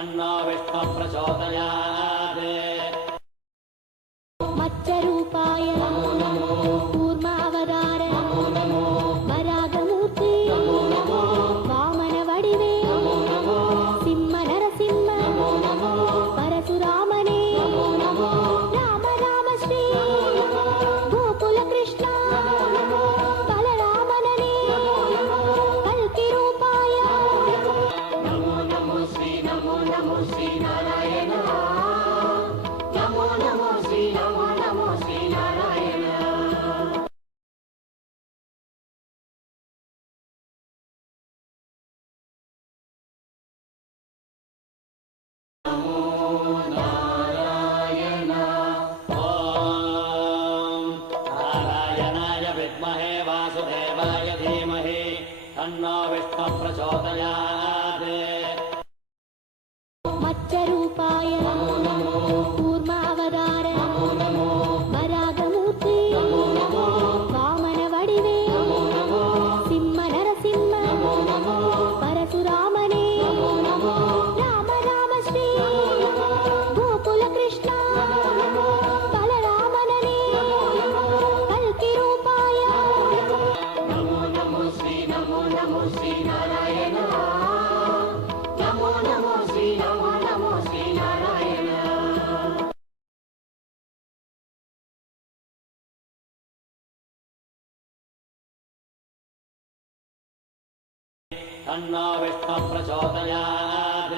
तन्नो विष्णु प्रचोदयात् मत्स्यरूपाय नमो नमो कूर्मावतार नमो नमो वरागमूर्ति नमो नमो वामन वडिवे नमो नमो सिंह नरसिंह नमो नमो परशुरामने नमो नमो राम राम श्री गोकुल कृष्ण नमो नमो बलरामनने नमो नमो कल्कि रूपाय नमो नमो श्री नारायण नमो नमो श्री नारायण विद्महे वासुदेवाय धीमहि तन्नो विष्णु प्रचोदयात् मत्स्यरूपाय नमो नमो कूर्मावतार नमो नमो वरागमूर्ति नमो नमो वामन वडिवे नमो नमो सिंह नरसिंह नमो नमो परशुरामने नमो नमो राम राम श्री गोकुल कृष्ण नमो नमो बलरामनने नमो नमो कल्कि रूपाय नमो नमो श्री नारायण नमो नमो श्री नारायण तन्नो विष्णु प्रचोदयात्